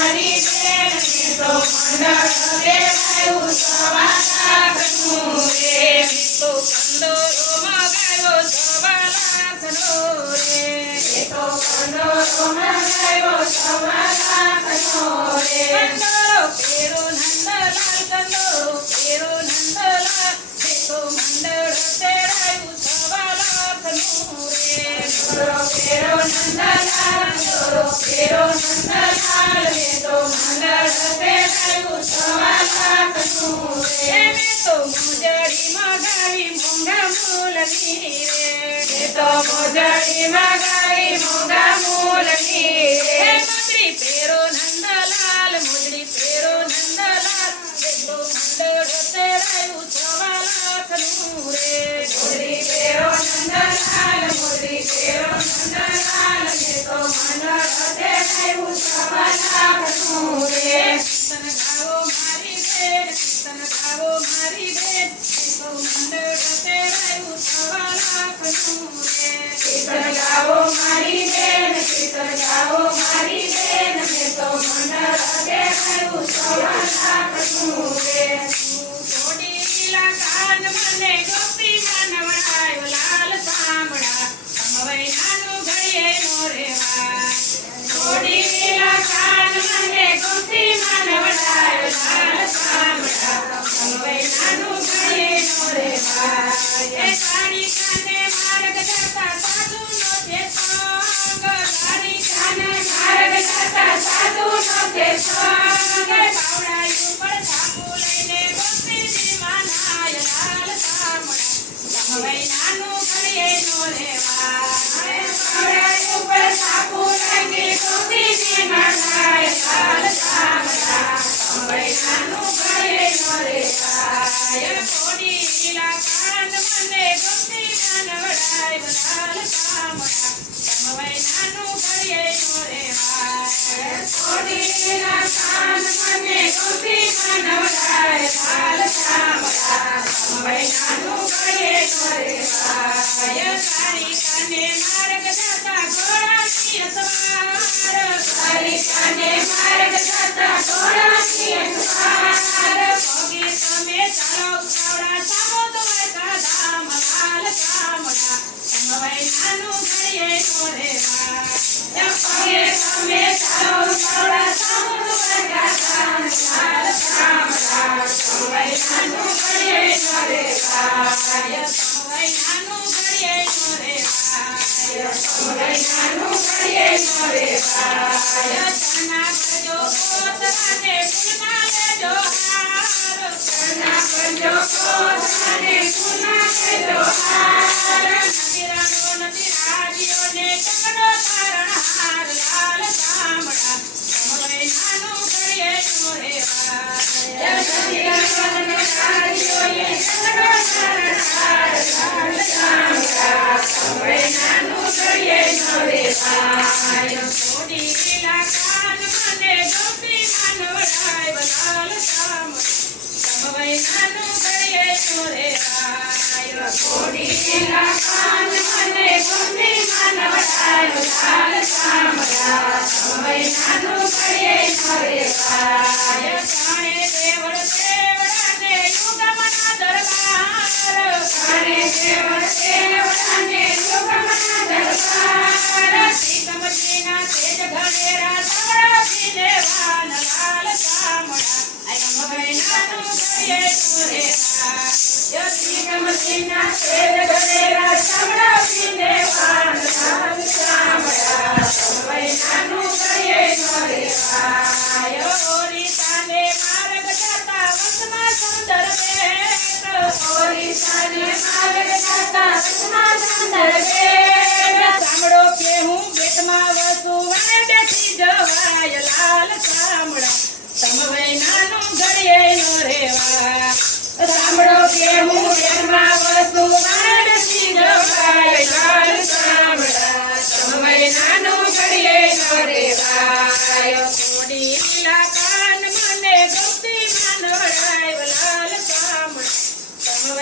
મારી બેન તો મંડળ દેવાયું સવાલા ઘનું રે તો કંદોરો મગાયો સવાલા ઘનો રે તો કંદોરો મગાયો સવાલા ઘનો રે કંદોરો પેરો નંદલાલ કંદોરો પેરો નંદલાલ તો મંડળ તેરાયું સવાલા ઘનો રે પેરો નંદલાલ પેરો નંદલાલ મોજડી મગાઈ મોગા મૂલની રે મંદરી પેરો નંદલાલ મોજડી પેરો નંદલાલ દેખો મંડળ તેરાયું સવાલાથનું રે મોજડી પેરો નંદલાલ મોજડી પેરો નંદલાલ દેખો મંડળ તેરાયું સવાલાથનું રે તન ગાવો મારી બેન તન ગાવો મારી બેન દેખો મંડળ ગાઓ મારી બેન ગીત ગાઓ બોલે Peace.